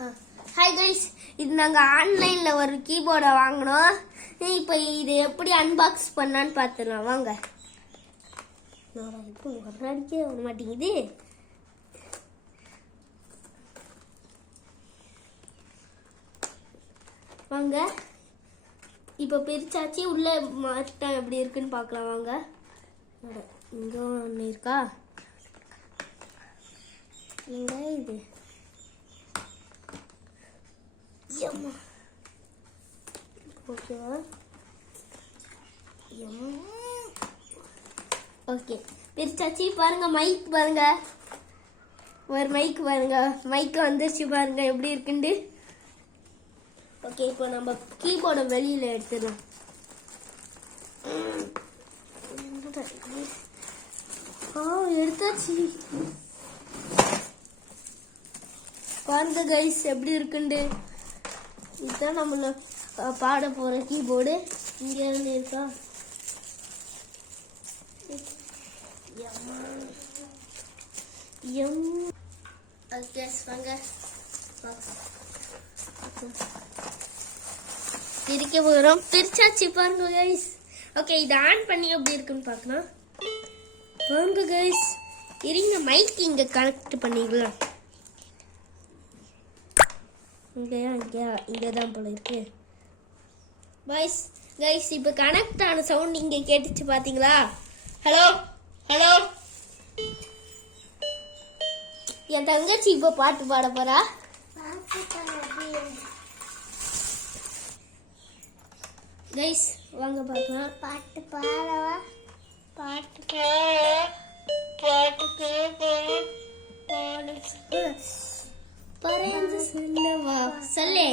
Hi guys, இது நாங்கள் ஆன்லைனில் ஒரு கீபோர்டை வாங்கினோம். இப்போ இது எப்படி அன்பாக்ஸ் பண்ணான்னு பார்த்துடலாம் வாங்க. இப்போ ஒரு நாளைக்கே வர மாட்டேங்குது. வாங்க, இப்போ பிரிச்சாச்சு. உள்ள மாட்டம் எப்படி இருக்குன்னு பார்க்கலாம் வாங்க. இங்கே ஒன்று இருக்கா? இது ஓகேவா? ஓகே, பிரிச்சாச்சு. பாருங்க, மைக் பாருங்க, ஒரு மைக் பாருங்க, மைக் வந்துருச்சு பாருங்க எப்படி இருக்குண்டு. ஓகே, இப்போ நம்ம கீபோர்டை வெளியில எடுத்துடலாம். எடுத்தாச்சு. பாருங்க கைஸ் எப்படி இருக்குண்டு. இதுதான் நம்மள பாட போற கீபோர்டு. இங்க இருந்து இருக்கா? வாங்க பிரிக்க போகிறோம். பிரிச்சாச்சு பாருங்க கைஸ். ஓகே, இதை ஆன் பண்ணி எப்படி இருக்குன்னு பார்க்கலாம். பாருங்க கைஸ், இருங்க, மைக் இங்க கனெக்ட் பண்ணிக்கலாம். இங்கதான் போல இருக்கு. கைஸ், இப்ப கனெக்ட் ஆன சவுண்ட் இங்க கேட்டுச்சு பாத்தீங்களா? Hello hello. என் தங்கச்சி இப்ப பாட்டு பாட போறா. கைஸ் வாங்க பார்க்கலாம். பாட்டு பாடவா? பாட்டு பறந்து சொல்லவா? சொல்லு.